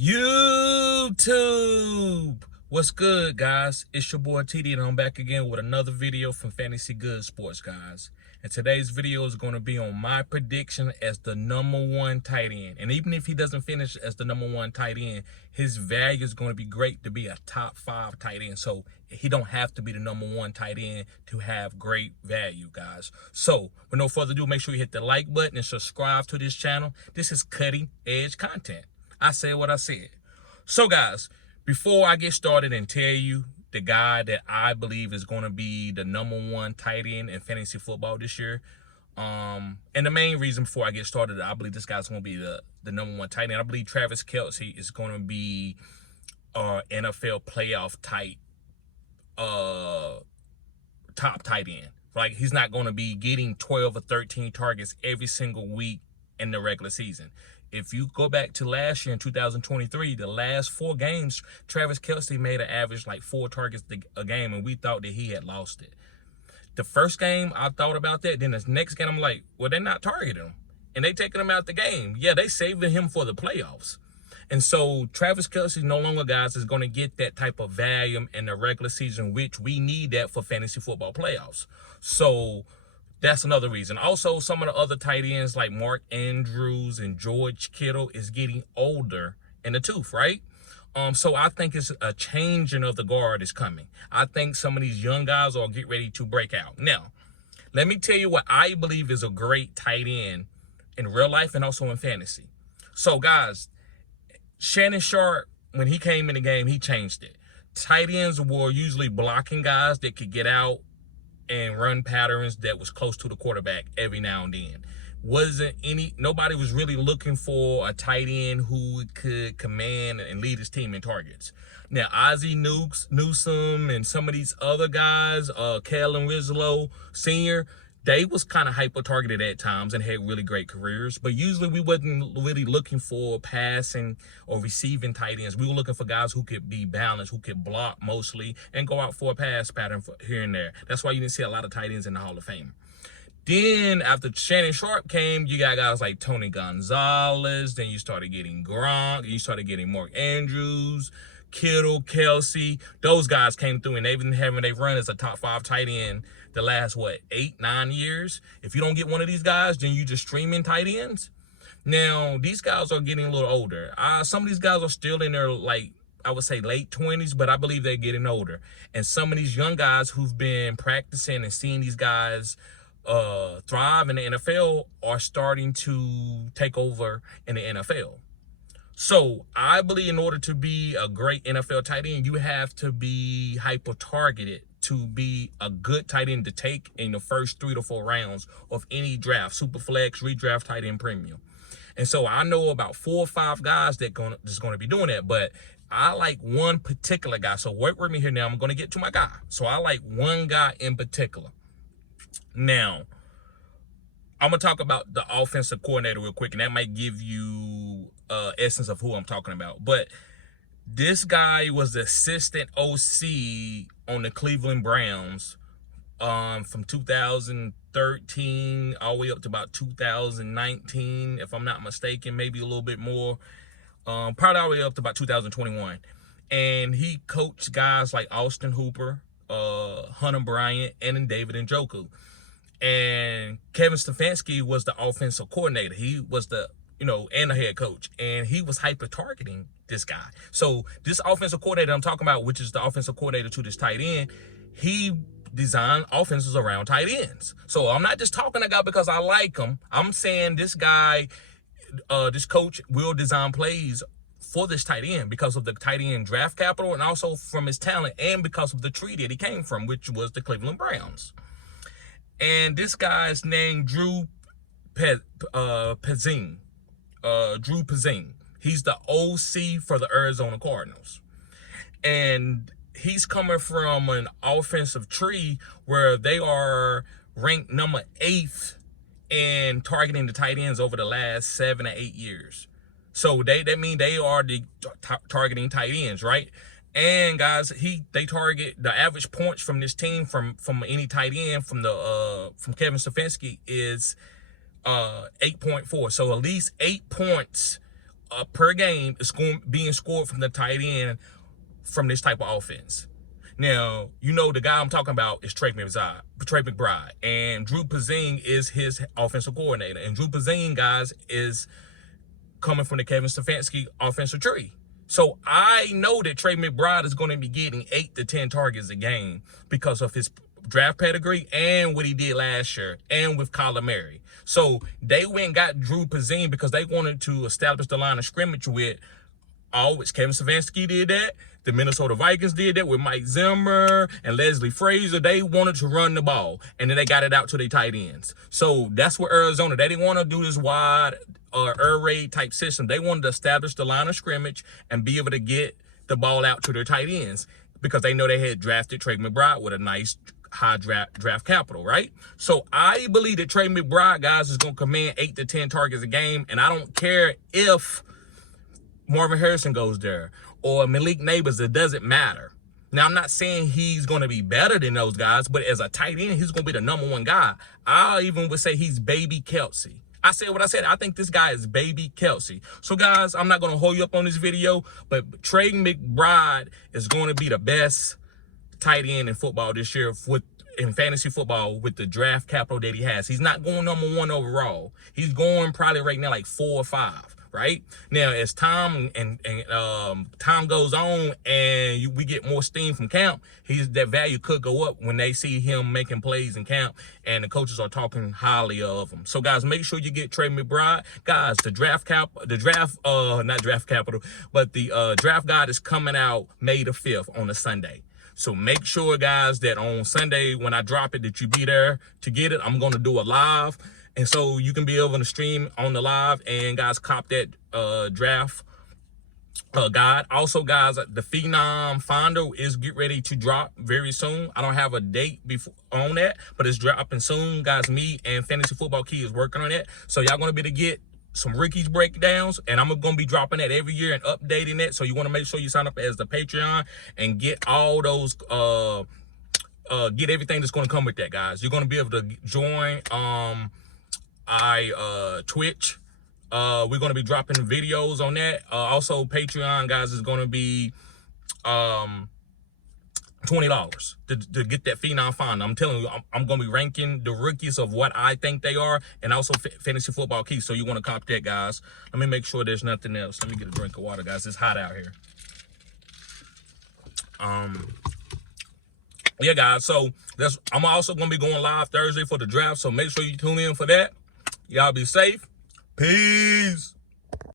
YouTube, what's good, guys? It's your boy TD, and I'm back again with another video from Fantasy Good Sports, guys. And today's video is going to be on my prediction as the #1 tight end. And even if he doesn't finish as the #1 tight end, his value is going to be great to be a top 5 tight end. So he don't have to be the #1 tight end to have great value, guys. So with no further ado, make sure you hit the like button and subscribe to this channel. This is cutting edge content. I said what I said. So, guys, before I get started and tell you the guy that I believe is going to be the #1 tight end in fantasy football this year, and the main reason before I get started, I believe this guy's going to be the #1 tight end. I believe Travis Kelce is going to be NFL playoff top tight end. Like, he's not going to be getting 12 or 13 targets every single week in the regular season. If you go back to last year in 2023, the last 4 games, Travis Kelce made an average like 4 targets a game, and we thought that he had lost it. The first game, I thought about that. Then the next game, I'm like, well, they're not targeting him, and they taking him out the game. Yeah, they saving him for the playoffs. And so Travis Kelce no longer, guys, is going to get that type of volume in the regular season, which we need that for fantasy football playoffs. So that's another reason. Also, some of the other tight ends like Mark Andrews and George Kittle is getting older in the tooth, right? So I think it's a changing of the guard is coming. I think some of these young guys are get ready to break out. Now, let me tell you what I believe is a great tight end in real life and also in fantasy. So, guys, Shannon Sharpe, when he came in the game, he changed it. Tight ends were usually blocking guys that could get out and run patterns that was close to the quarterback every now and then. Nobody was really looking for a tight end who could command and lead his team in targets. Now, Ozzie Newsome and some of these other guys, Kellen Winslow Sr., they was kind of hyper-targeted at times and had really great careers. But usually we wasn't really looking for passing or receiving tight ends. We were looking for guys who could be balanced, who could block mostly, and go out for a pass pattern here and there. That's why you didn't see a lot of tight ends in the Hall of Fame. Then after Shannon Sharpe came, you got guys like Tony Gonzalez. Then you started getting Gronk. You started getting Mark Andrews, Kittle, Kelce. Those guys came through, and they've been having they run as a top 5 tight end the last, 8-9 years. If you don't get one of these guys, then you just streaming tight ends. Now, these guys are getting a little older. Some of these guys are still in their, like, I would say late 20s, but I believe they're getting older. And some of these young guys who've been practicing and seeing these guys thrive in the NFL are starting to take over in the NFL. So I believe in order to be a great NFL tight end, you have to be hyper-targeted to be a good tight end to take in the first 3 to 4 rounds of any draft, Superflex, redraft, tight end premium. And so I know about 4 or 5 guys that's going to be doing that, but I like one particular guy. So work with me here now. I'm going to get to my guy. So I like one guy in particular. Now, I'm going to talk about the offensive coordinator real quick, and that might give you essence of who I'm talking about. But this guy was the assistant OC on the Cleveland Browns from 2013 all the way up to about 2019, if I'm not mistaken, maybe a little bit more. Probably all the way up to about 2021. And he coached guys like Austin Hooper, Hunter Bryant, and David Njoku. And Kevin Stefanski was the offensive coordinator. He was the, and the head coach. And he was hyper-targeting this guy. So this offensive coordinator I'm talking about, which is the offensive coordinator to this tight end, he designed offenses around tight ends. So I'm not just talking to guy because I like him. I'm saying this guy, this coach will design plays for this tight end because of the tight end draft capital and also from his talent and because of the tree that he came from, which was the Cleveland Browns. And this guy's named Drew Pezzine. Drew Pezzine. He's the OC for the Arizona Cardinals. And he's coming from an offensive tree where they are ranked number 8th in targeting the tight ends over the last 7 or 8 years. So that means they are the targeting tight ends, right? And guys, they target the average points from this team from any tight end from Kevin Stefanski is 8.4. So at least 8 points per game is being scored from the tight end from this type of offense. Now, you know the guy I'm talking about is Trey McBride, and Drew Pezzine is his offensive coordinator. And Drew Pezzine, guys, is coming from the Kevin Stefanski offensive tree. So I know that Trey McBride is going to be getting 8 to 10 targets a game because of his draft pedigree and what he did last year and with Kyler Murray. So they went and got Drew Pezzine because they wanted to establish the line of scrimmage with which Kevin Stefanski did that. The Minnesota Vikings did that with Mike Zimmer and Leslie Frazier. They wanted to run the ball, and then they got it out to their tight ends. So that's what Arizona, they didn't want to do this wide air raid type system. They wanted to establish the line of scrimmage and be able to get the ball out to their tight ends because they know they had drafted Trey McBride with a nice high draft capital, right? So I believe that Trey McBride, guys, is going to command 8 to 10 targets a game, and I don't care if Marvin Harrison goes there or Malik Neighbors. It doesn't matter. Now, I'm not saying he's going to be better than those guys, but as a tight end, he's going to be the #1 guy. I even would say he's baby Kelce. I said what I said. I think this guy is baby Kelce. So, guys, I'm not going to hold you up on this video, but Trey McBride is going to be the best tight end in football this year in fantasy football with the draft capital that he has. He's not going #1 overall. He's going probably right now like 4 or 5. Right now, as time time goes on and we get more steam from camp, that value could go up when they see him making plays in camp and the coaches are talking highly of him. So, guys, make sure you get Trey McBride. Guys, the draft guide is coming out May the 5th on a Sunday. So make sure, guys, that on Sunday when I drop it, that you be there to get it. I'm going to do a live. And so you can be able to stream on the live and, guys, cop that draft guide. Also, guys, the Phenom Finder is get ready to drop very soon. I don't have a date on that, but it's dropping soon. Guys, me and Fantasy Football Key is working on it. So y'all going to be able to get some rookies breakdowns, and I'm going to be dropping that every year and updating it. So you want to make sure you sign up as the Patreon and get all those get everything that's going to come with that, guys. You're going to be able to join Twitch. We're going to be dropping videos on that. Also, Patreon, guys, is going to be $20 to get that Phenom Finder. I'm telling you, I'm going to be ranking the rookies of what I think they are, and also Fantasy Football Key. So you want to cop that, guys. Let me make sure there's nothing else. Let me get a drink of water, guys. It's hot out here. Yeah, guys. So I'm also going to be going live Thursday for the draft. So make sure you tune in for that. Y'all be safe. Peace.